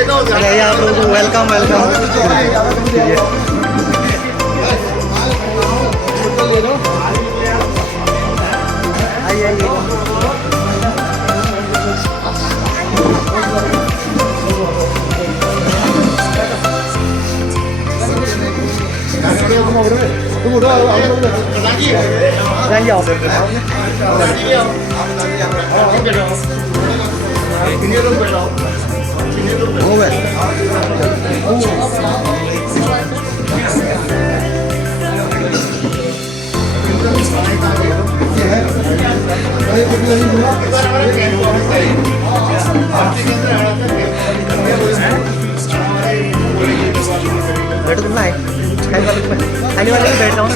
आप लोगों को वेलकम बैठना है खाने वाले में बैठ रहा हूँ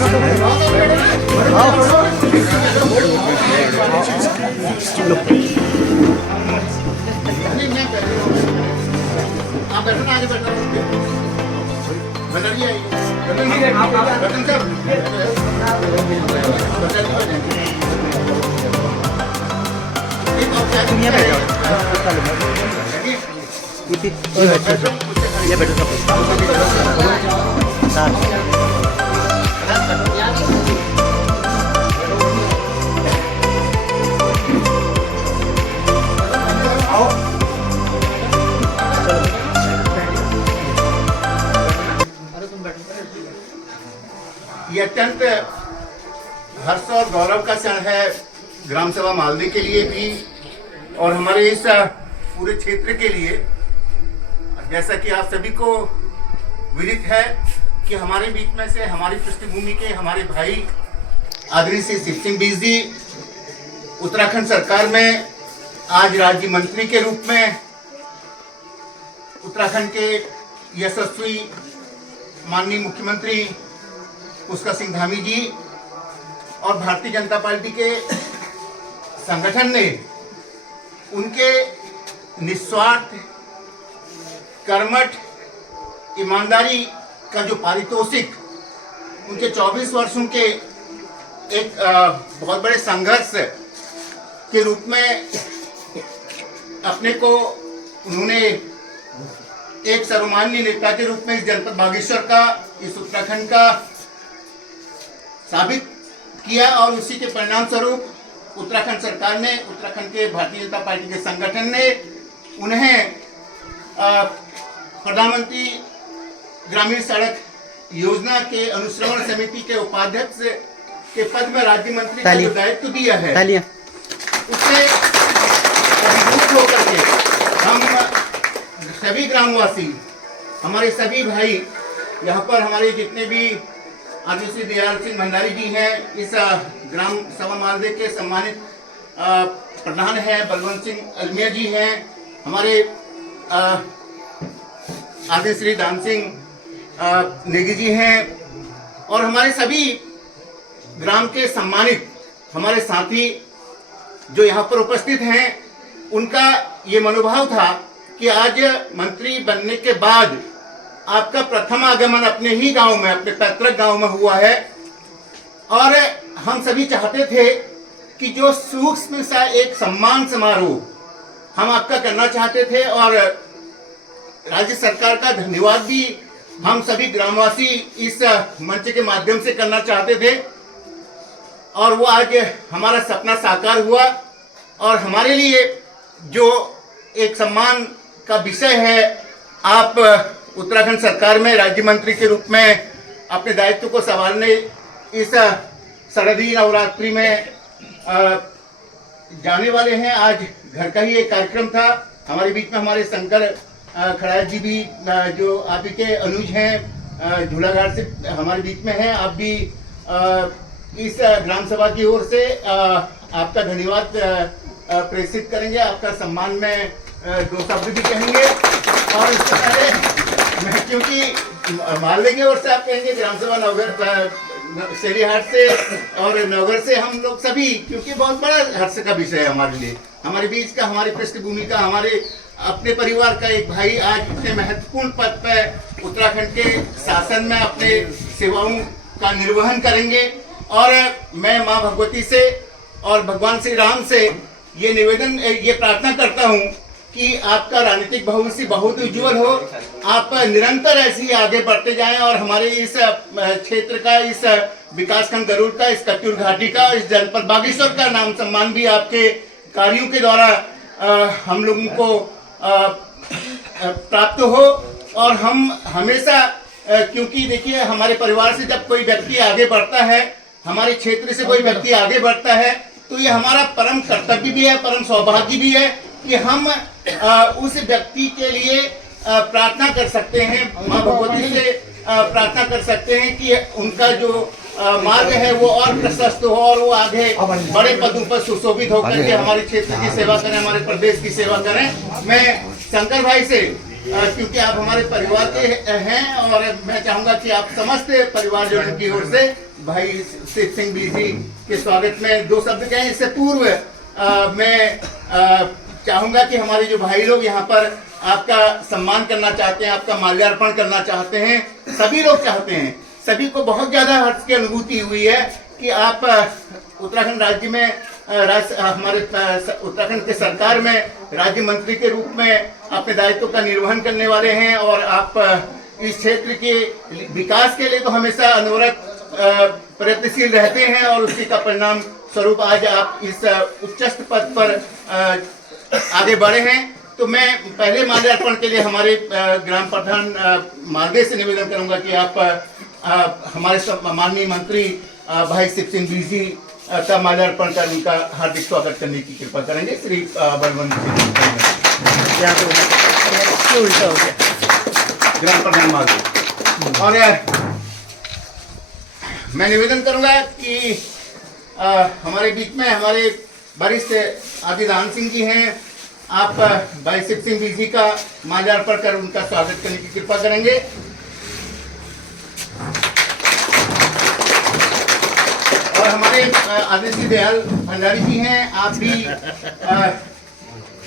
ये बैठो ये अत्यंत हर्ष और गौरव का क्षण है ग्राम सभा मालदे के लिए भी और हमारे इस पूरे क्षेत्र के लिए। जैसा कि आप सभी को विदित है कि हमारे बीच में से हमारी पृष्ठभूमि के हमारे भाई आदरणीय श्री शिव सिंह बीस जी उत्तराखंड सरकार में आज राज्य मंत्री के रूप में, उत्तराखंड के यशस्वी माननीय मुख्यमंत्री पुष्कर सिंह धामी जी और भारतीय जनता पार्टी के संगठन ने उनके निस्वार्थ कर्मठ ईमानदारी का जो पारितोषिक उनके 24 वर्षों के एक बहुत बड़े संघर्ष के रूप में अपने को उन्होंने एक सर्वमान्य नेता के रूप में इस जनपद बागेश्वर का, इस उत्तराखंड का साबित किया और उसी के परिणाम स्वरूप उत्तराखंड सरकार ने, उत्तराखंड के भारतीय जनता पार्टी के संगठन ने उन्हें प्रधानमंत्री ग्रामीण सड़क योजना के अनुश्रवण समिति के उपाध्यक्ष के पद में राज्य मंत्री का जो दायित्व दिया है उससे अभिभूत होकर के हम सभी ग्रामवासी, हमारे सभी भाई यहाँ पर हमारे जितने भी आदरणीय श्री दयाल सिंह भंडारी जी हैं, इस ग्राम सभा मालदे के सम्मानित प्रधान हैं बलवंत सिंह अलमिया जी हैं, हमारे आदरणीय श्री दान सिंह नेगी जी हैं और हमारे सभी ग्राम के सम्मानित हमारे साथी जो यहाँ पर उपस्थित हैं, उनका ये मनोभाव था कि आज मंत्री बनने के बाद आपका प्रथम आगमन अपने ही गांव में, अपने पैतृक गांव में हुआ है और हम सभी चाहते थे कि जो सूक्ष्म सा एक सम्मान समारोह हम आपका करना चाहते थे और राज्य सरकार का धन्यवाद भी हम सभी ग्रामवासी इस मंच के माध्यम से करना चाहते थे और वो आज हमारा सपना साकार हुआ और हमारे लिए जो एक सम्मान का विषय है, आप उत्तराखंड सरकार में राज्य मंत्री के रूप में अपने दायित्व को संभालने इस शरदीय नवरात्रि में जाने वाले हैं। आज घर का ही एक कार्यक्रम था, हमारे बीच में हमारे शंकर खड़ायत जी भी जो आप ही के अनुज हैं झूलाघाट से हमारे बीच में हैं। आप भी इस ग्राम सभा की ओर से आपका धन्यवाद प्रेषित करेंगे, आपका सम्मान में दो शब्द भी कहेंगे और इससे पहले मैं क्योंकि मालदे की ओर से आप कहेंगे ग्राम सभा नवगर शेरीहाट से और नवगर से हम लोग सभी, क्योंकि बहुत बड़ा हर्ष का विषय है हमारे लिए, हमारे बीच का, हमारी पृष्ठभूमि का, हमारे अपने परिवार का एक भाई आज इतने महत्वपूर्ण पद पर उत्तराखंड के शासन में अपने सेवाओं का निर्वहन करेंगे। और मैं माँ भगवती से और भगवान श्री राम से ये निवेदन, ये प्रार्थना करता हूँ कि आपका राजनीतिक भविष्य बहुत उज्जवल हो। आप निरंतर ऐसे ही आगे बढ़ते जाएं और हमारे इस क्षेत्र का, इस विकासखंड गरुड़ का, इस कत्यूर घाटी का, इस जनपद बागेश्वर का नाम सम्मान भी आपके कार्यों के द्वारा हम लोगों को प्राप्त हो। और हम हमेशा क्योंकि देखिए, हमारे परिवार से जब कोई व्यक्ति आगे बढ़ता है, हमारे क्षेत्र से कोई व्यक्ति आगे बढ़ता है, तो ये हमारा परम कर्तव्य भी है, परम सौभाग्य भी है कि हम उस व्यक्ति के लिए प्रार्थना कर सकते हैं, माँ भगवती से प्रार्थना कर सकते हैं कि उनका जो मार्ग है वो और प्रशस्त हो और वो आगे बड़े पदों पर सुशोभित होकर के हमारे क्षेत्र की सेवा करें, हमारे प्रदेश की सेवा करें। मैं शंकर भाई से, क्योंकि आप हमारे परिवार के हैं और मैं चाहूंगा कि आप समस्त परिवारजनों की ओर से भाई शिव सिंह जी के स्वागत में दो शब्द कहें। इससे पूर्व मैं चाहूंगा कि हमारे जो भाई लोग यहाँ पर आपका सम्मान करना चाहते हैं, आपका माल्यार्पण करना चाहते हैं, सभी लोग चाहते हैं, सभी को बहुत ज्यादा हर्ष की अनुभूति हुई है कि आप उत्तराखंड राज्य में हमारे उत्तराखंड के सरकार में राज्य मंत्री के रूप में अपने दायित्व का निर्वहन करने वाले हैं और आप इस क्षेत्र के विकास के लिए तो हमेशा अनवरत प्रयत्नशील रहते हैं और उसी का परिणाम स्वरूप आज आप इस उच्चस्थ पद पर आगे बढ़े हैं। तो मैं पहले माल्यार्पण के लिए हमारे ग्राम प्रधान मार्गे से निवेदन करूंगा कि आप हमारे माननीय मंत्री भाई शिव सिंह जी का माल्यार्पण कर उनका हार्दिक स्वागत करने की कृपा करेंगे। श्री बलवंत उल्टा हो गया ग्राम प्रधान मार्गे। और मैं निवेदन करूंगा कि हमारे बीच में हमारे वरिष्ठ आदिदान सिंह जी हैं, आप भाई शिव सिंह जी का माल्यार्पण कर उनका स्वागत करने की कृपा करेंगे। और हमारे आदित्य दयाल भंडारी जी हैं, आप भी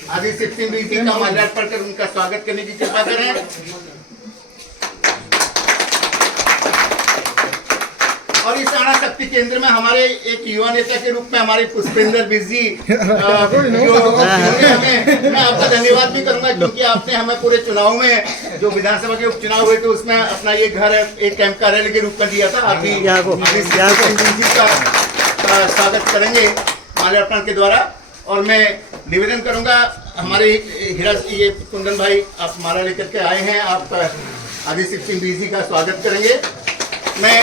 आदित्य शिव सिंह जी का माल्यार्पण कर उनका स्वागत करने की कृपा करें। और इस आना शक्ति केंद्र में हमारे एक युवा नेता के रूप में हमारे पुष्पेंद्र बिजी मैं आपका धन्यवाद भी करूंगा, क्योंकि आपने हमें पूरे चुनाव में जो विधानसभा के उपचुनाव हुए थे उसमें अपना ये घर एक कैंप कार्यालय के रूप में दिया था। आप भी जी का स्वागत करेंगे माल्यार्पण के द्वारा। और मैं निवेदन करूंगा, हमारे हीरा ये कुंदन भाई आप माला लेकर के आए हैं, आप आदित्य सिंह जी का स्वागत करेंगे। मैं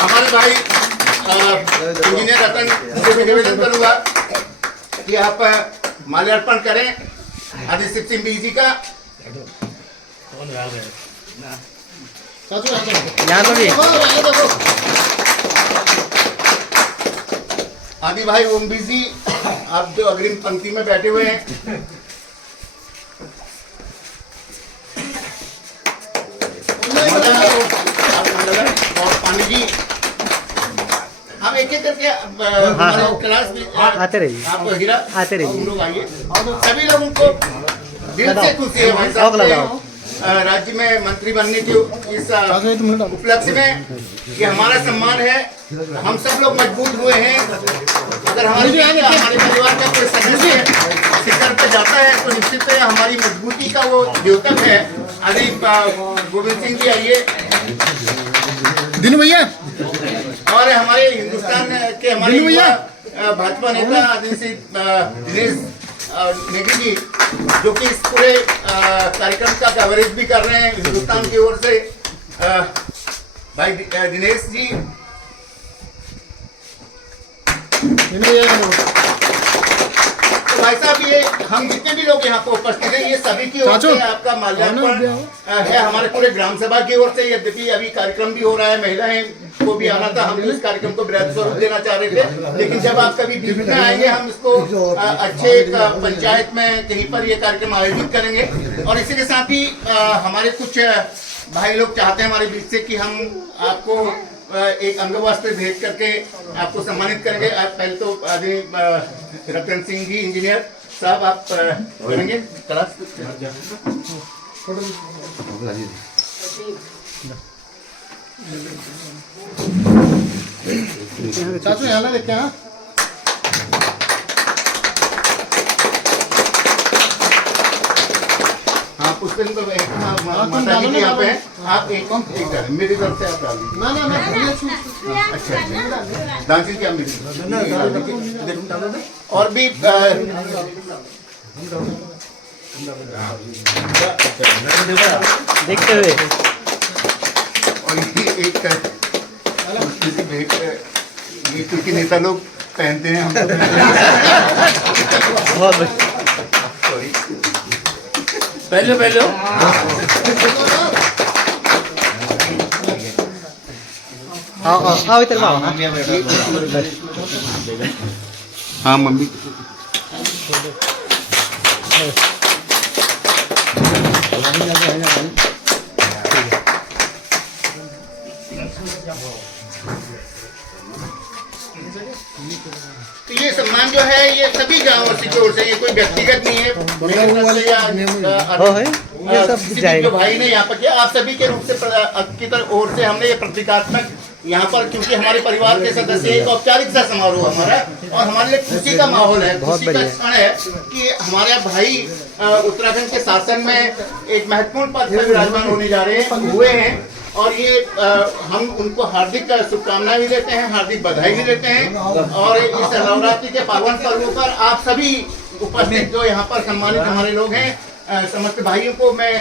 हमारे भाई इंजीनियर रतन से भी निवेदन करूंगा कि आप माल्यार्पण करें आदित्य सिंह जी का। आदि भाई ओम बिजी, आप जो अग्रिम पंक्ति में बैठे हुए हैं, और पानी जी, हम एक एक करके हमारे क्लास में आते रहिए, आप हीरा आते रहिए, हम लोग आइए। सभी लोगों को दिल से खुशी है भाई साहब राज्य में मंत्री बनने के इस उपलक्ष्य में ये हमारा सम्मान है। हम सब लोग मजबूत हुए हैं। अगर हमारे परिवार का कोई सदस्य शिखर पे जाता है तो निश्चित है हमारी मजबूती का वो द्योतक है। अरे गोविंद सिंह जी आइए, दिनू भैया, और हमारे हिंदुस्तान के हमारे भाजपा नेता आदित्य दिनेश नेगी जी, जो कि इस पूरे कार्यक्रम का कवरेज भी कर रहे हैं हिंदुस्तान की ओर से। भाई दिनेश जी, तो भाई साहब ये हम जितने भी लोग यहाँ पे उपस्थित हैं, ये सभी की ओर से आपका माल्यार्पण है हमारे पूरे ग्राम सभा की ओर से। यद्यपि अभी कार्यक्रम भी हो रहा है, महिलाएं को भी आना था, हम इस कार्यक्रम को बृहद स्वरूप देना चाह रहे थे, लेकिन जब आप कभी बीच में आएंगे हम इसको अच्छे पंचायत में कहीं पर ये कार्यक्रम आयोजित करेंगे। और इसी के साथ ही हमारे कुछ भाई लोग चाहते हैं हमारे बीच से कि हम आपको एक अंग वस्त्र भेंट करके आपको सम्मानित करेंगे। आप पहले तो रतन सिंह जी इंजीनियर साहब आप करेंगे क्लास। चाचू यहाँ ना देखते हैं। उस दिन तो माता जी के यहाँ पे हैं, आप एक डालें, मेरी तरफ से आप डाल दीजिए। ना ना ना अच्छा दांसी जी आप मेरी तरफ से डाल दीजिए। और भी देखते हुए और ये एक किसी भेंट ये क्योंकि नेता लोग पहनते हैं हम बहुत बढ़िया। सॉरी पहले आओ इधर आओ। हाँ मम्मी तो ये सम्मान जो है ये सभी गांवों की ओर से, ये कोई व्यक्तिगत नहीं है ये सब किसी भी जाएगा। जो भाई ने यहाँ पर किया, आप सभी के रूप से की तरफ ओर से हमने ये प्रतीकात्मक यहाँ पर, क्योंकि हमारे परिवार के सदस्य एक औपचारिक सा समारोह हमारा और हमारे लिए खुशी का माहौल है, खुशी का क्षण है कि हमारे भाई उत्तराखंड के शासन में एक महत्वपूर्ण पद पर विराजमान होने जा रहे हैं, हुए हैं। और ये हम उनको हार्दिक शुभकामनाएं भी देते हैं, हार्दिक बधाई भी देते हैं। और इस नवरात्रि के पावन पर्वों पर आप सभी उपस्थित जो यहाँ पर सम्मानित हमारे लोग हैं, समस्त भाइयों को मैं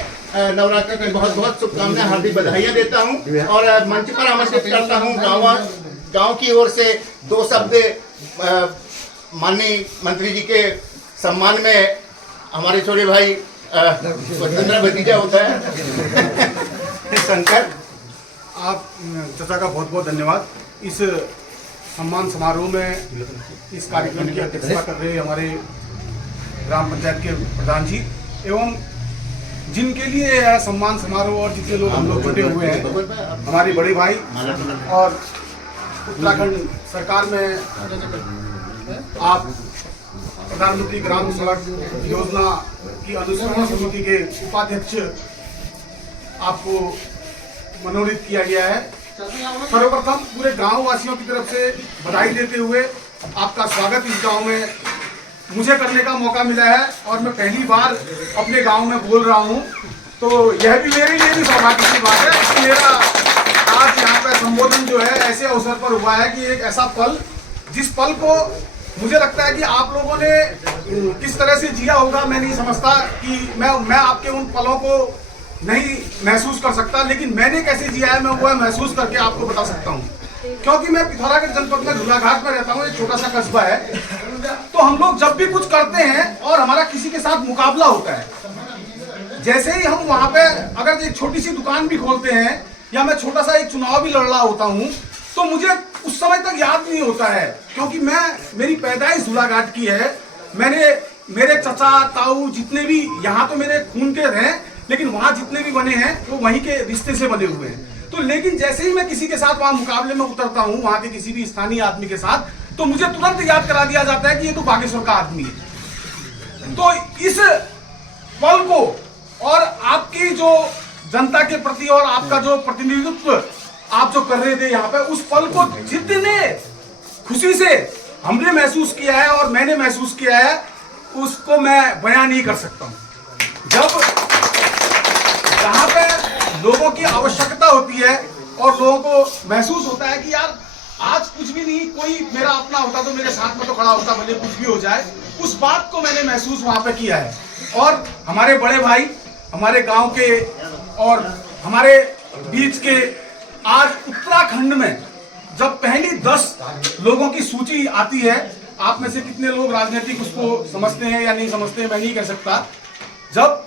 नवरात्रि की बहुत बहुत शुभकामनाएं, हार्दिक बधाइयाँ देता हूँ। और मंच पर आमंत्रित करता हूँ गांव की ओर से 2 शब्द माननीय मंत्री जी के सम्मान में। हमारे छोटे भाई वसुंधरा भतीजा होता है शंकर। आप चाचा का बहुत बहुत धन्यवाद। इस सम्मान समारोह में इस कार्यक्रम की अध्यक्षता कर रहे हमारे ग्राम पंचायत के प्रधान जी एवं जिनके लिए यह सम्मान समारोह और जितने लोग हम लोग जुटे हुए हैं, हमारे बड़े भाई और उत्तराखंड सरकार में आप प्रधानमंत्री ग्राम सड़क योजना की अनुश्रवण समिति के उपाध्यक्ष आपको मनोनीत किया गया है। सर्वप्रथम पूरे गांव वासियों की तरफ से बधाई देते हुए आपका स्वागत इस गांव में मुझे करने का मौका मिला है और मैं पहली बार अपने गांव में बोल रहा हूं, तो यह भी मेरे लिए भी सौभाग्य की बात है कि मेरा आज यहाँ पर संबोधन जो है ऐसे अवसर पर हुआ है कि एक ऐसा पल, जिस पल को मुझे लगता है कि आप लोगों ने किस तरह से जिया होगा मैं नहीं समझता, कि मैं आपके उन पलों को नहीं महसूस कर सकता, लेकिन मैंने कैसे जिया है मैं वह महसूस करके आपको बता सकता हूँ। क्योंकि मैं पिथौरागढ़ जनपद में झूलाघाट में रहता हूँ, एक छोटा सा कस्बा है। तो हम लोग जब भी कुछ करते हैं और हमारा किसी के साथ मुकाबला होता है, जैसे ही हम वहां पे अगर एक छोटी सी दुकान भी खोलते हैं या मैं छोटा सा एक चुनाव भी लड़ रहा होता हूँ, तो मुझे उस समय तक याद नहीं होता है, क्योंकि मेरी पैदाइश झूलाघाट की है। मेरे चचा ताऊ जितने भी यहाँ तो मेरे खून के हैं, लेकिन वहां जितने भी बने हैं वो वहीं के रिश्ते से बने हुए हैं। तो लेकिन जैसे ही मैं किसी के साथ वहां मुकाबले में उतरता हूं, वहां के किसी भी स्थानीय आदमी के साथ, तो मुझे तुरंत याद करा दिया जाता है कि ये तो बागेश्वर का आदमी है। तो इस पल को और आपकी जो जनता के प्रति और आपका जो प्रतिनिधित्व आप जो कर रहे थे यहाँ पे, उस पल को जितने खुशी से हमने महसूस किया है और मैंने महसूस किया है, उसको मैं बयान नहीं कर सकता हूँ। जब जहाँ पे लोगों की आवश्यकता होती है और लोगों को महसूस होता है कि यार आज कुछ भी नहीं, कोई मेरा अपना होता तो मेरे साथ में तो खड़ा होता, भले कुछ भी हो जाए, उस बात को मैंने महसूस वहां पे किया है। और हमारे बड़े भाई हमारे गांव के और हमारे बीच के, आज उत्तराखंड में जब पहली 10 लोगों की सूची आती है, आप में से कितने लोग राजनीतिक उसको समझते हैं या नहीं समझते हैं मैं नहीं कह सकता, जब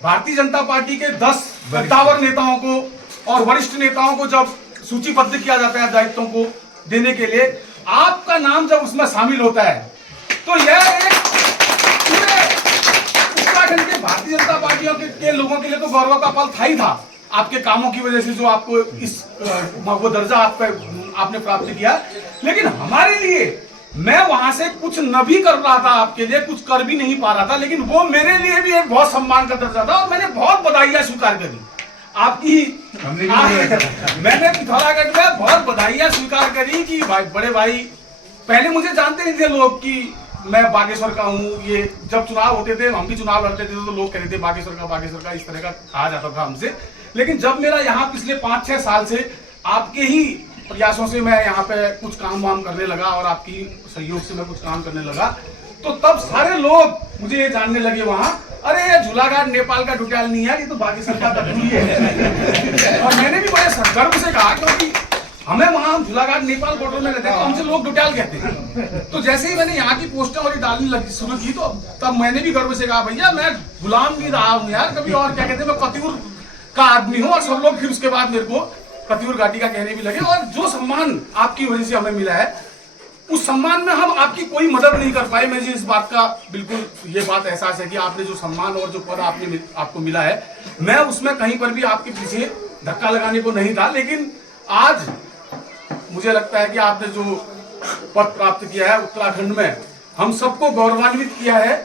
भारतीय जनता पार्टी के 10 कद्दावर नेताओं को और वरिष्ठ नेताओं को जब सूचीबद्ध किया जाता है दायित्वों को देने के लिए, आपका नाम जब उसमें शामिल होता है, तो यह एक पूरे उत्तराखंड के भारतीय जनता पार्टियों के लोगों के लिए तो गौरव का पल था ही था, आपके कामों की वजह से जो आपको इस वो दर्जा आपने प्राप्त किया। लेकिन हमारे लिए, मैं वहां से कुछ न भी कर रहा था, आपके लिए कुछ कर भी नहीं पा रहा था, लेकिन वो मेरे लिए भी एक बहुत सम्मान का दर्जा था और मैंने बहुत बधाइयां स्वीकार करी आपकी। मैंने पिथौरागढ़ में बहुत बधाइयां स्वीकार करी कि भाई, बड़े भाई, पहले मुझे जानते नहीं थे लोग कि मैं बागेश्वर का हूँ। ये जब चुनाव होते थे, हम भी चुनाव लड़ते थे, तो लोग कहते थे बागेश्वर का, इस तरह का कहा जाता था हमसे। लेकिन जब मेरा यहाँ पिछले 5-6 साल से आपके ही प्रयासों से मैं यहाँ पे कुछ काम वाम करने लगा और आपकी सहयोग से मैं कुछ काम करने लगा, तो तब सारे लोग मुझे ये जानने लगे वहाँ, अरे ये झूलाघाट नेपाल का डुटियाल नहीं है, ये तो बागेश्वर का दत्तू है। और मैंने भी बड़े गर्व से कहा, क्योंकि हमें वहाँ झूलाघाट नेपाल बॉर्डर में रहते हैं, तो हमसे लोग डुटियाल कहते हैं। तो जैसे ही मैंने यहाँ की पोस्टें और डालने लगी शुरू की, तो तब मैंने भी गर्व से कहा, भैया मैं गुलाम नहीं रहा हूँ यार कभी, और क्या कहते हैं, मैं कतियूर का आदमी हूँ। और सब लोग फिर उसके बाद मेरे को कतियूर घाटी का कहने भी लगे। और जो सम्मान आपकी वजह से हमें मिला है, उस सम्मान में हम आपकी कोई मदद नहीं कर पाए। मुझे इस बात का बिल्कुल ये बात एहसास है कि आपने जो सम्मान और जो पद आपको मिला है, मैं उसमें कहीं पर भी आपके पीछे धक्का लगाने को नहीं था। लेकिन आज मुझे लगता है कि आपने जो पद प्राप्त किया है उत्तराखंड में, हम सबको गौरवान्वित किया है।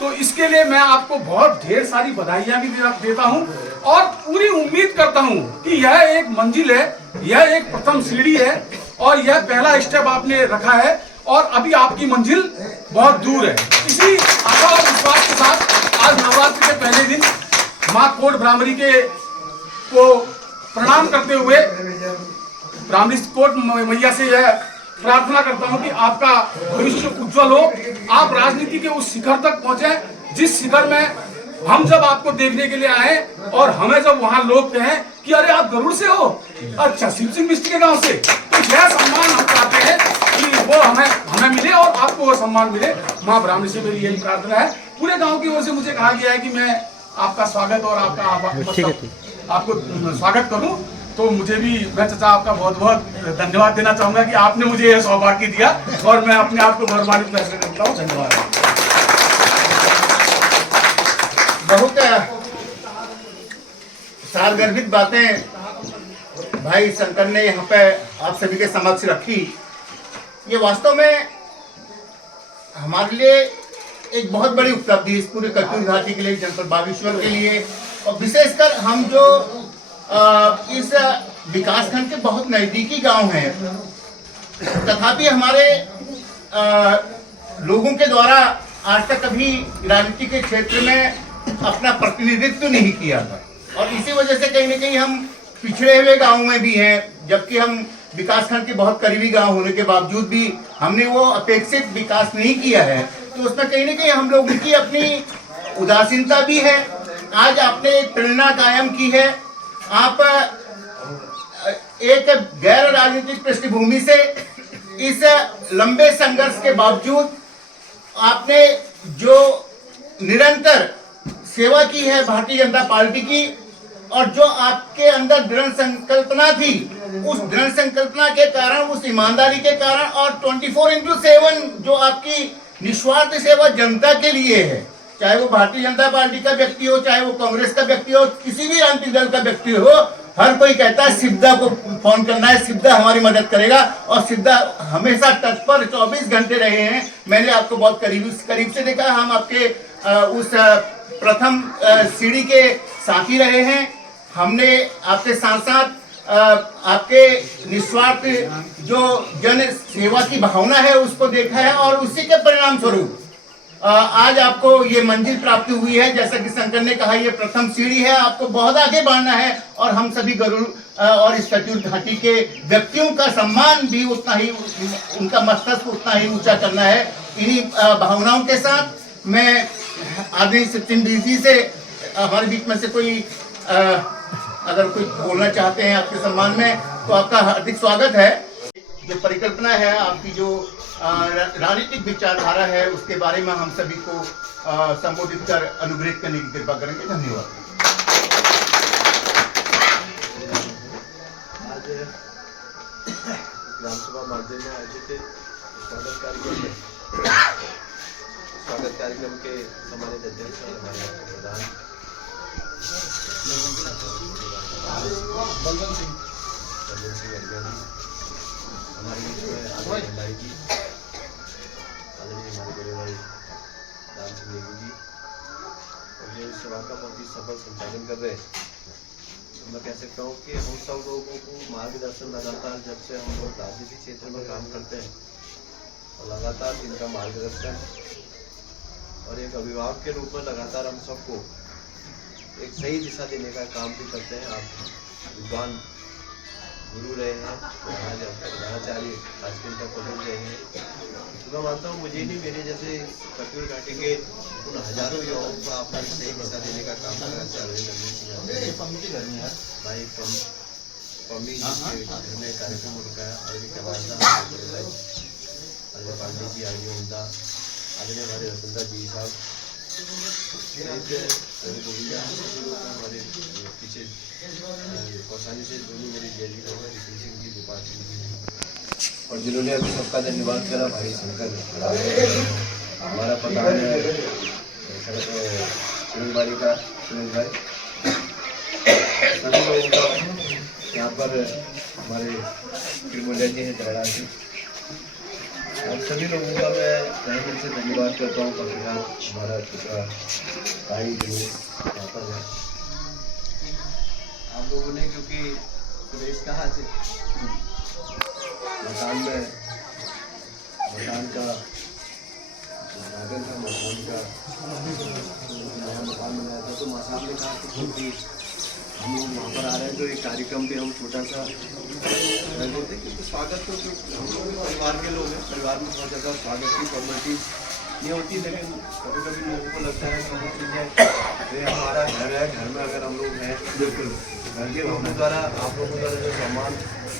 तो इसके लिए मैं आपको बहुत ढेर सारी बधाइयां भी देता हूं और पूरी उम्मीद करता हूं कि यह एक मंजिल है, यह एक प्रथम सीढ़ी है और यह पहला स्टेप आपने रखा है और अभी आपकी मंजिल बहुत दूर है। इसी आशा और विश्वास के साथ आज नवरात्रि के पहले दिन मां कोट भ्रामरी को प्रणाम करते हुए भ्रामरी कोट मैया से यह प्रार्थना करता हूं कि आपका भविष्य उज्जवल हो, आप राजनीति के उस शिखर तक पहुंचे जिस शिखर में हम जब आपको देखने के लिए आए और हमें जब वहां लोग कहें कि अरे आप गरुड़ से हो, अच्छा शिव सिंह मिस्त्री के गांव से, तो यह सम्मान हम चाहते हैं कि वो हमें मिले और आपको वो सम्मान मिले। मां ब्राह्मणी से मेरी यही प्रार्थना है। पूरे गाँव की ओर से मुझे कहा गया है कि मैं आपका स्वागत और आपको स्वागत करूँ। तो मुझे भी, मैं चाचा आपका बहुत बहुत धन्यवाद देना चाहूंगा कि आपने मुझे यह सौभाग्य दिया और मैं अपने आप को गौरवान्वित महसूस करता हूँ। धन्यवाद। बहुत सारगर्भित बातें भाई शंकर ने यहाँ पे आप सभी के समक्ष रखी। ये वास्तव में हमारे लिए एक बहुत बड़ी उपलब्धि है, इस पूरे कतियूर घाटी के लिए, जनपद बागेश्वर के लिए, और विशेषकर हम जो इस विकासखंड के बहुत नजदीकी गांव हैं, तथापि हमारे लोगों के द्वारा आज तक कभी राजनीति के क्षेत्र में अपना प्रतिनिधित्व नहीं किया था और इसी वजह से कहीं न कहीं हम पिछड़े हुए गांव में भी हैं। जबकि हम विकासखंड के बहुत करीबी गांव होने के बावजूद भी हमने वो अपेक्षित विकास नहीं किया है, तो उसमें कहीं न कहीं हम लोगों की अपनी उदासीनता भी है। आज आपने एक प्रेरणा कायम की है। आप एक गैर राजनीतिक पृष्ठभूमि से इस लंबे संघर्ष के बावजूद आपने जो निरंतर सेवा की है भारतीय जनता पार्टी की, और जो आपके अंदर दृढ़ संकल्पना थी, उस दृढ़ संकल्पना के कारण, उस ईमानदारी के कारण और 24/7 जो आपकी निस्वार्थ सेवा जनता के लिए है, चाहे वो भारतीय जनता पार्टी का व्यक्ति हो, चाहे वो कांग्रेस का व्यक्ति हो, किसी भी राजनीतिक दल का व्यक्ति हो, हर कोई कहता है सिद्धा को फोन करना है, सिद्धा हमारी मदद करेगा। और सिद्धा हमेशा तत्पर 24 घंटे रहे हैं। मैंने आपको बहुत करीब से देखा। हम आपके उस प्रथम सीढ़ी के साथी रहे हैं। हमने आपके साथ साथ आपके निस्वार्थ जो जन सेवा की भावना है उसको देखा है और उसी के परिणाम स्वरूप आज आपको ये मंजिल प्राप्त हुई है। जैसा कि शंकर ने कहा, ये प्रथम सीढ़ी है, आपको बहुत आगे बढ़ना है और हम सभी गरुड़ और इस कतियूर घाटी के व्यक्तियों का सम्मान भी उतना ही, उनका मस्तक उतना ही ऊंचा करना है। इन्हीं भावनाओं के साथ मैं आदरणीय सचिन जी से, हमारे बीच में से कोई अगर कोई बोलना चाहते हैं आपके सम्मान में, तो आपका हार्दिक स्वागत है। जो परिकल्पना है, आपकी जो राजनीतिक विचारधारा है, उसके बारे में हम सभी को संबोधित कर अनुग्रहित करने की कृपा करेंगे। धन्यवाद। आज ग्रामसभा माध्यम में आयोजित स्वागत कार्यक्रम के सम्मानित अध्यक्ष और हमारे प्रधान बलवंत सिंह हमारे बीच में आदरणीय भंडारी जी, आदरणीय हमारे बड़े भाई राम सिंह नेगी जी, और जो इस सभा का बहुत ही सफल संचालन कर रहे हैं, तो मैं कह सकता हूँ कि हम सब लोगों को मार्गदर्शन लगातार जब से हम लोग राजनीतिक क्षेत्र में काम करते हैं, और लगातार इनका मार्गदर्शन और एक अभिभावक के रूप में लगातार हम सबको एक सही दिशा देने का काम भी करते हैं। आप विद्वान गुरु रहे हैं, प्रधानाचार्य आजकल तक बदल रहे हैं। तो मैं मानता हूँ मुझे नहीं, मेरे जैसे कटोर घाटी के उन हजारों युवाओं को आपने सही दिशा देने का काम कर भाई पम्मी जिसके घर में कार्यक्रम रुकाया अजय पांडे जी, आगे उमदा आदरणीय हमारे रतनदा जी साहब, हमारे पीछे कौसानी से दोनों मेरे जयजी लोग हैं, रितिन सिंह जी, गोपाल सिंह जी, और जिन्होंने अभी सबका धन्यवाद करा। भाई शंकर हमारा प्रधान है सुनील का सुनील भाई, सभी लोगों का यहाँ पर हमारे त्रिमुंडा जी हैं दौड़ा जी, और सभी लोगों का मैं तहे दिल से धन्यवाद करता हूँ। पत्रकार हमारा छोटा भाई जो यहाँ पर है, आप लोगों ने क्योंकि सुरेश कहा मकान का उद्घाटन था, मकान बनाया था, तो माँ साहब ने कहा कि क्योंकि हम लोग वहाँ पर आ रहे हैं तो एक कार्यक्रम भी हम छोटा सा बोलते हैं, क्योंकि स्वागत तो हम लोग परिवार के लोग हैं, परिवार में बहुत ज़्यादा स्वागत की फॉर्मेलिटीज नहीं होती, लेकिन कभी कभी लोगों को लगता है कि वो चीज़ें ये हमारा घर है, घर में अगर हम लोग हैं बिल्कुल घर के लोगों द्वारा आप लोगों द्वारा जो सम्मान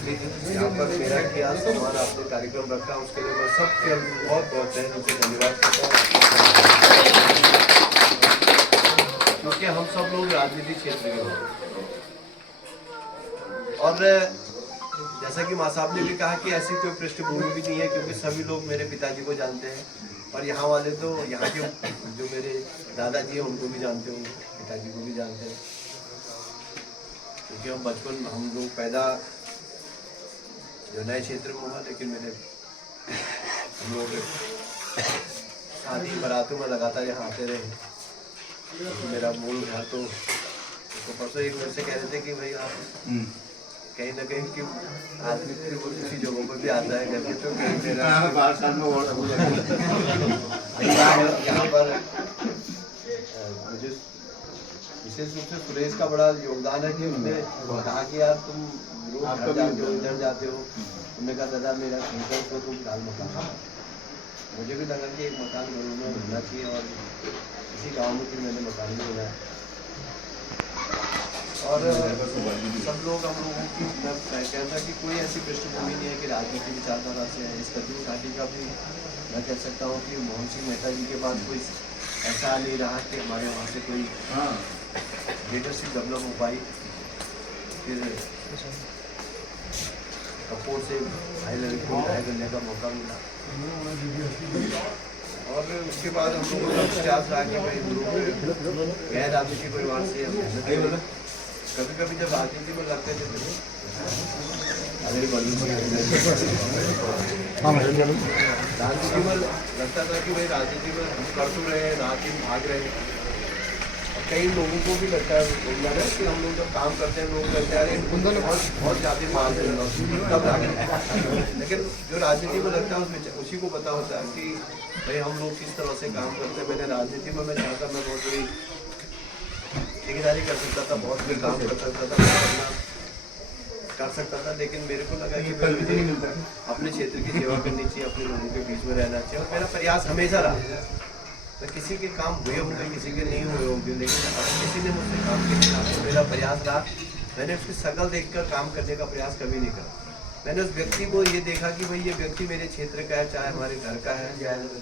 यहाँ पर मेरा किया, सम्मान आपने कार्यक्रम रखा, उसके लिए मैं सबके बहुत बहुत तहे दिल से धन्यवाद करता हूँ, क्योंकि हम सब लोग राजनीतिक क्षेत्र के लोग। और जैसा कि माँ साहब ने भी कहा कि ऐसी कोई पृष्ठभूमि भी नहीं है, क्योंकि सभी लोग मेरे पिताजी को जानते हैं, और यहाँ वाले तो यहाँ के जो मेरे दादाजी हैं उनको भी जानते होंगे, पिताजी को भी जानते हैं, क्योंकि हम बचपन हम लोग पैदा जो नए क्षेत्र में हुआ, लेकिन हम लोग शादी बारातों में लगातार यहाँ आते रहे। मेरा मूल घर तो परसों एक मेरे से कह रहे थे कि भाई आप कहीं ना कहीं कि आदमी फिर वो किसी जगहों पर भी आता है करके, तो कहीं मेरा यहाँ पर मुझे विशेष रूप से सुरेश का बड़ा योगदान है कि उसने कहा कि यार तुम रोज घर जाते हो, इधर जाते हो, उन्होंने कहा दादा मेरा खरीदा तो तुम लाल मकान, मुझे भी लगा कि एक मकान घरों में होना चाहिए, और इसी गाँव में फिर मैंने मकान भी बनाया। और सब लोग हम लोगों की मैं कहता कि कोई ऐसी पृष्ठभूमि नहीं है कि राजनीतिक विचारधारा से है। इस कदम घाटी का भी मैं कह सकता हूँ कि मोहन सिंह मेहता जी के बाद कोई ऐसा नहीं रहा कि हमारे वहाँ से कोई लीडरशिप डेवलप हो पाई। फिर कपूर से भाई लड़की को विधायक करने का मौका मिला, और उसके बाद हम लोगों का प्रयास रहा कि भाई गैर राजनीतिक परिवार से कभी कभी जब राजनीति में लगते थे राजनीति में लगता था कि भाई राजनीति में हम कर तो रहे हैं, रात दिन भाग रहे हैं, और कई लोगों को भी लगता है कि हम लोग जब काम करते हैं लोग कहते हैं बहुत ज़्यादा मान तब लेकिन जो राजनीति में लगता है उसमें उसी को पता होता है कि भाई हम लोग किस तरह से काम करते हैं। मैंने राजनीति में मैं चाहता मैं बहुत बड़ी ठेकेदारी कर सकता था, बहुत भी काम कर सकता था, लेकिन मेरे को लगा कि मुझे अपने क्षेत्र की सेवा करनी चाहिए, अपने लोगों के बीच में रहना चाहिए, और मेरा प्रयास हमेशा रहा। मैं किसी के काम हुए होंगे, किसी के नहीं हुए होंगे, लेकिन अगर किसी ने मुझसे काम किया तो मेरा प्रयास रहा। मैंने उसकी शकल देखकर काम करने का प्रयास कभी नहीं करा। मैंने उस व्यक्ति को ये देखा कि भाई ये व्यक्ति मेरे क्षेत्र का है, चाहे हमारे घर का है,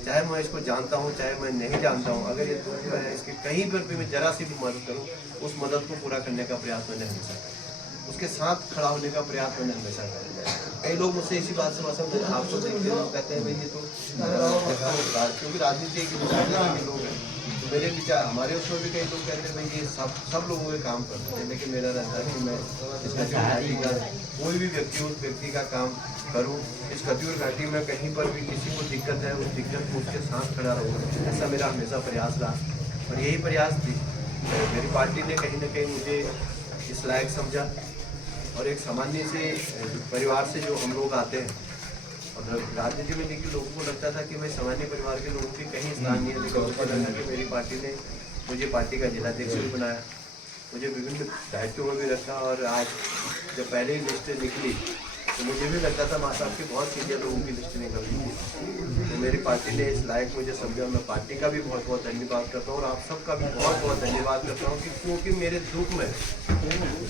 चाहे मैं इसको जानता हूँ, चाहे मैं नहीं जानता हूँ, अगर ये दुख है इसके कहीं पर भी मैं जरा सी भी मदद करूँ, उस मदद को पूरा करने का प्रयास मैंने हमेशा करा, उसके साथ खड़ा होने का प्रयास मैंने हमेशा करा। कई लोग मुझसे इसी बात से पसंद है, आपको देखते हैं कहते हैं भाई ये तो क्योंकि राजनीति के विचारधारा के लोग हैं, तो मेरे विचार हमारे उसमें भी कई लोग कहते हैं भाई ये सब लोगों के काम करते हैं, लेकिन मेरा रहता है कि मैं इस खजूर घाटी का कोई भी व्यक्ति उस व्यक्ति का काम करूँ। इस खजूर घाटी में कहीं पर भी किसी को दिक्कत है, उस दिक्कत को उसके साथ खड़ा रहूँ, ऐसा मेरा हमेशा प्रयास रहा, और यही प्रयास थी। मेरी पार्टी ने कहीं ना कहीं मुझे इस लायक समझा, और एक सामान्य से परिवार से जो हम लोग आते हैं, और राजनीति में देखिए लोगों को लगता था कि भाई सामान्य परिवार के लोगों की कहीं स्थान नहीं है, लेकिन उनको लगा कि मेरी पार्टी ने मुझे पार्टी का जिलाध्यक्ष भी बनाया, मुझे विभिन्न दायित्वों में भी रखा। और आज जब पहले ही लिस्ट निकली तो मुझे भी लगता था माँ साहब की बहुत सीनियर लोगों की लिस्ट निकल रही थी, तो मेरी पार्टी ने इस लायक मुझे समझा। मैं पार्टी का भी बहुत बहुत धन्यवाद करता हूँ और आप सबका भी बहुत बहुत धन्यवाद करता हूँ कि क्योंकि मेरे दुख में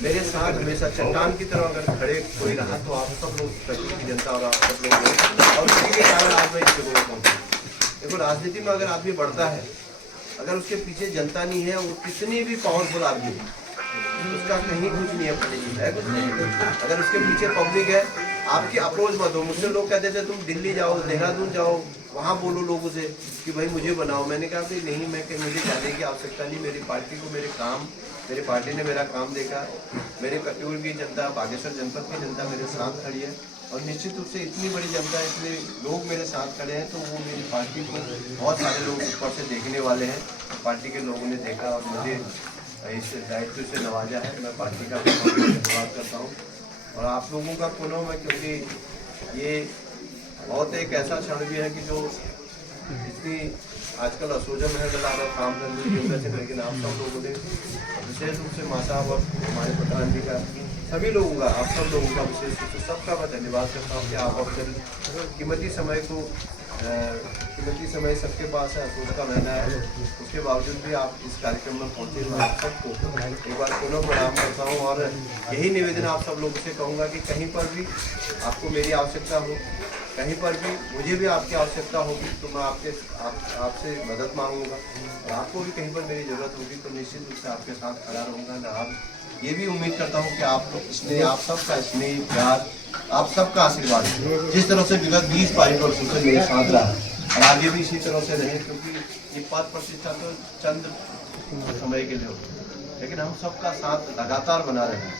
मेरे साथ हमेशा चट्टान की तरह अगर खड़े कोई रहा तो आप सब लोग, प्रदेश की जनता और आप सब लोग, और उसी के कारण आज मैं इस जगह पर पहुँचा। देखो राजनीति में अगर आदमी बढ़ता है, अगर उसके पीछे जनता नहीं है, वो कितनी भी पावरफुल आदमी है, उसका कहीं कुछ नहीं है कुछ नहीं। अगर उसके पीछे पब्लिक है, आपकी अप्रोच मत हो। मुझसे लोग कहते थे तुम दिल्ली जाओ, देहरादून जाओ, वहाँ बोलो लोगों से कि भाई मुझे बनाओ। मैंने कहा कि नहीं, मुझे जाने की आवश्यकता नहीं। मेरी पार्टी को मेरी पार्टी ने मेरा काम देखा। मेरे कटोर की जनता, बागेश्वर जनपद की जनता मेरे साथ खड़ी है और निश्चित रूप से इतनी बड़ी जनता, इतने लोग मेरे साथ खड़े हैं, तो वो मेरी पार्टी को बहुत सारे लोग ऊपर से देखने वाले हैं। पार्टी के लोगों ने देखा और मुझे इस दायित्व से नवाजा है। मैं पार्टी का बहुत धन्यवाद करता हूँ और आप लोगों का पुनः मैं, क्योंकि ये बहुत एक ऐसा क्षण भी है कि जो इतनी आजकल असोजम है लगा रहा काम करने की वजह से, लेकिन आप सब लोगों ने विशेष रूप से माँ साहब और हमारे प्रधान जी का, सभी लोगों का, आप सब लोगों का विशेष रूप से सबका मैं धन्यवाद करता हूँ कि आप अपने कीमती समय सबके पास है, अफसोस का महीना है, उसके बावजूद भी आप इस कार्यक्रम में पहुँचे। मैं आप सबको एक बार पुनः प्रणाम करता हूँ और यही निवेदन आप सब लोगों से कहूँगा कि कहीं पर भी आपको मेरी आवश्यकता हो, कहीं पर भी मुझे भी आपकी आवश्यकता होगी तो मैं आपसे मदद मांगूंगा और आपको भी कहीं पर मेरी ज़रूरत होगी तो निश्चित रूप से आपके साथ खड़ा रहूँगा। मैं आप ये भी उम्मीद करता हूँ कि आप लोग स्नेह, आप सबका स्नेह, प्यार, आप सबका आशीर्वाद जिस तरह से विगत 20-22 वर्षों से मेरे साथ रहा और आगे भी इसी तरह से रहे, क्योंकि ये पद प्रतिष्ठा तो चंद समय के लिए होती है, लेकिन हम सबका साथ लगातार बना रहे,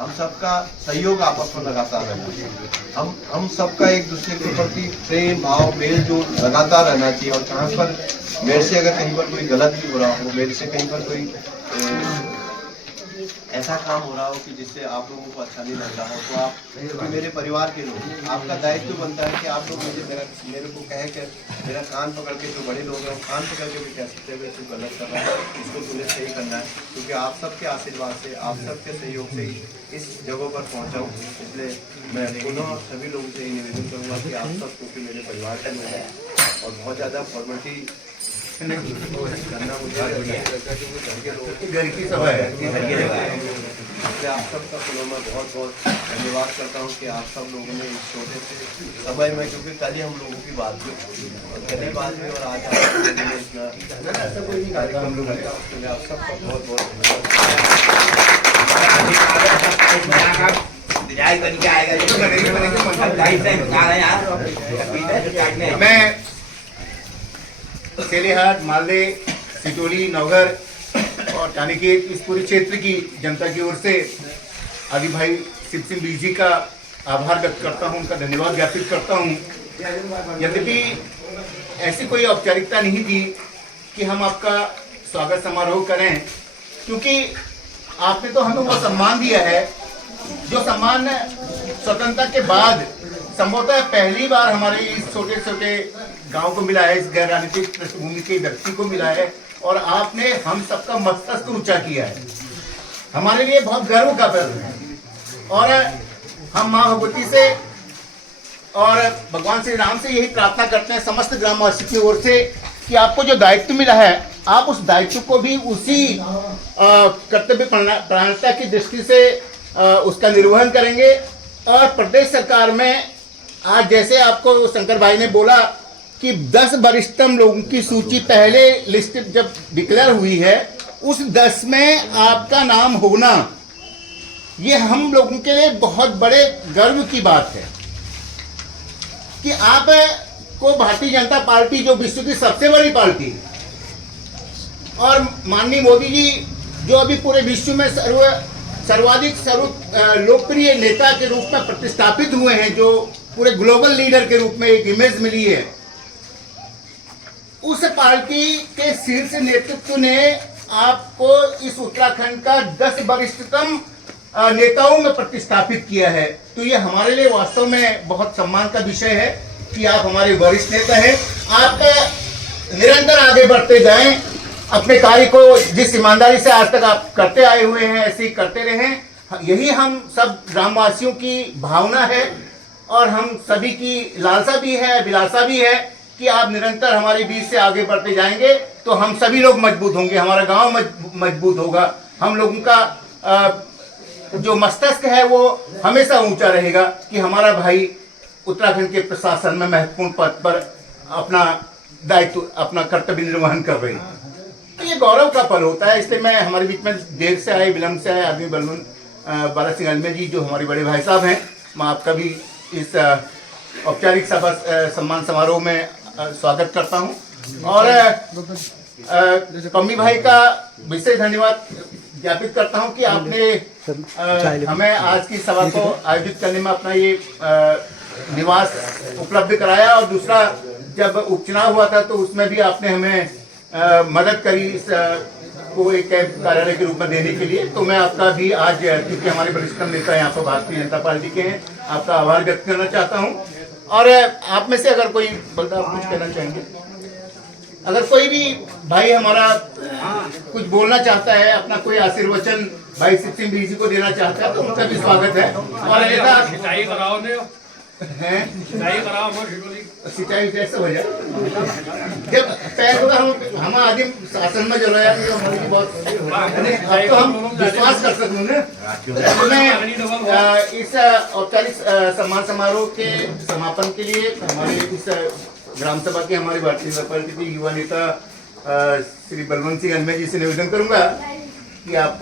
हम सबका सहयोग आपस में लगातार रहना, हम सबका एक दूसरे के प्रति प्रेम भाव मेल जोल लगातार रहना चाहिए। और कहाँ पर मेरे से अगर कहीं पर कोई गलत भी हो रहा हो, मेरे से कहीं पर कोई ऐसा काम हो रहा हो कि जिससे आप लोगों को अच्छा नहीं लग रहा हो, तो आप मेरे परिवार के लोग, आपका दायित्व बनता है कि आप लोग मुझे मेरे को कहे कि मेरा कान पकड़ के, जो बड़े लोग हैं कान पकड़ के भी कह सकते हैं तू गलत कर रहा है, इसको तुम्हें सही करना है, क्योंकि आप सबके आशीर्वाद से, आप सबके सहयोग से ही इस जगह पर पहुँचा हूँ। इसलिए मैं पुनः सभी लोगों से निवेदन करूँगा कि आप सब क्योंकि मेरे परिवार के लोग हैं और बहुत ज़्यादा फॉर्मेलिटी करना मुझे घर की सभा है। इसलिए आप सबका पुनः मैं बहुत बहुत धन्यवाद करता हूँ कि आप सब लोगों ने इस छोटे से समय में, क्योंकि कल ही हम लोगों की बात हुई और कल ही बात हुई और आज आप लोगों ने इतना कार्यक्रम लगाया, उसके लिए आप सबका बहुत बहुत धन्यवाद। मैं सेलेहाट, मालदे, सिटोली, नवगर और टानीखेत इस पूरे क्षेत्र की जनता की ओर से आदि भाई शिव सिंह बीज जी का आभार व्यक्त करता हूं, उनका धन्यवाद ज्ञापित करता हूं। यद्यपि ऐसी कोई औपचारिकता नहीं थी कि हम आपका स्वागत समारोह करें, क्योंकि आपने तो हमें वो सम्मान दिया है जो सम्मान स्वतंत्रता के बाद संभवतः पहली बार हमारे इस छोटे छोटे गांव को मिला है, इस गैर राजनीतिक पृष्ठभूमि के व्यक्ति को मिला है और आपने हम सबका मस्तक ऊंचा किया है। हमारे लिए बहुत गर्व का पर्व है और हम माँ भगवती से और भगवान श्री राम से यही प्रार्थना करते हैं समस्त ग्रामवासी की ओर से कि आपको जो दायित्व मिला है आप उस दायित्व को भी उसी कर्तव्य परायणता की दृष्टि से उसका निर्वहन करेंगे। और प्रदेश सरकार में आज जैसे आपको शंकर भाई ने बोला कि 10 वरिष्ठतम लोगों की सूची पहले लिस्ट जब डिक्लेयर हुई है, उस 10 में आपका नाम होना ये हम लोगों के लिए बहुत बड़े गर्व की बात है कि आप को भारतीय जनता पार्टी जो विश्व की सबसे बड़ी पार्टी है और माननीय मोदी जी जो अभी पूरे विश्व में सर्वाधिक लोकप्रिय नेता के रूप में प्रतिष्ठापित हुए हैं, जो पूरे ग्लोबल लीडर के रूप में एक इमेज मिली है, उस पार्टी के शीर्ष नेतृत्व ने आपको इस उत्तराखंड का 10 वरिष्ठतम नेताओं में प्रतिष्ठापित किया है। तो ये हमारे लिए वास्तव में बहुत सम्मान का विषय है। कि आप हमारे वरिष्ठ नेता हैं। आप निरंतर आगे बढ़ते जाएं, अपने कार्य को जिस ईमानदारी से आज तक आप करते आए हुए हैं ऐसे ही करते रहें। यही हम सब ग्रामवासियों की भावना है और हम सभी की लालसा भी है, अभिलाषा भी है कि आप निरंतर हमारे बीच से आगे बढ़ते जाएंगे तो हम सभी लोग मजबूत होंगे, हमारा गांव मजबूत होगा, हम लोगों का जो मस्तिष्क है वो हमेशा ऊंचा रहेगा कि हमारा भाई उत्तराखंड के प्रशासन में महत्वपूर्ण पद पर अपना दायित्व, अपना कर्तव्य निर्वहन कर रहे हैं। तो ये गौरव का पल होता है। इसलिए मैं हमारे बीच में देर से आए, विलम्ब से आए आदमी बलवन बाला सिंह अलमे जी जो हमारे बड़े भाई साहब हैं, मैं आपका भी इस औपचारिक सभा सम्मान समारोह में स्वागत करता हूं और पम्मी भाई का विशेष धन्यवाद ज्ञापित करता हूं कि आपने हमें आज की सभा को आयोजित करने में अपना ये निवास उपलब्ध कराया और दूसरा जब उपचुनाव हुआ था तो उसमें भी आपने हमें मदद करी इस को एक कार्यालय के रूप में देने के लिए। तो मैं आपका भी आज, क्योंकि हमारे वरिष्ठतम नेता यहाँ पर भारतीय जनता पार्टी के हैं, आपका आभार व्यक्त करना चाहता हूँ। और आप में से अगर कोई बल्दा कुछ कहना चाहेंगे, अगर कोई भी भाई हमारा कुछ बोलना चाहता है, अपना कोई आशीर्वचन भाई शिव सिंह जी को देना चाहता है तो उनका भी स्वागत है। और ऐसा सिंचाई कैसे हो जाए जब पहले तो हम आदिम शासन में जो रहा हमारी बहुत, अब तो हम विश्वास कर सकते हैं। मैं इस औपचारिक सम्मान समारोह के समापन के लिए हमारे इस ग्राम सभा के हमारे भारतीय जनता पार्टी के युवा नेता श्री बलवंत सिंह अलमे जी से निवेदन करूंगा कि आप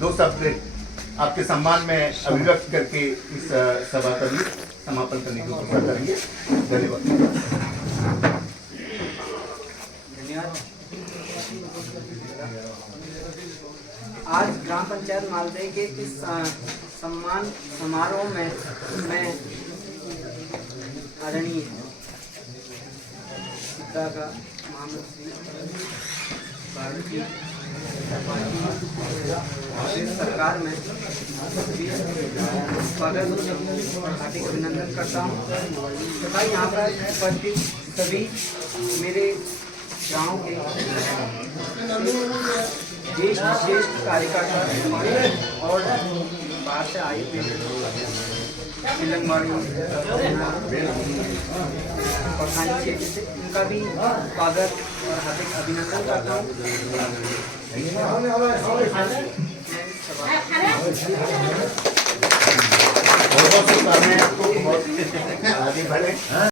दो शब्द आपके सम्मान में अभिव्यक्त करके इस सभा का भी समापन करने की कोशिश करेंगे। धन्यवाद। आज ग्राम पंचायत मालदेय के इस सम्मान समारोह में मैं आदरणीय पिता का महामंत्री भारतीय सरकार में स्वागत और हार्दिक अभिनंदन करता हूँ तथा यहाँ पर उपस्थित सभी मेरे गांव के ज्येष्ठ कार्यकर्ता और बाहर से आए तिलंगवाड़ी और स्थानीय क्षेत्र से उनका भी स्वागत और हार्दिक अभिनंदन करता हूँ। बहुत आगे बढ़े।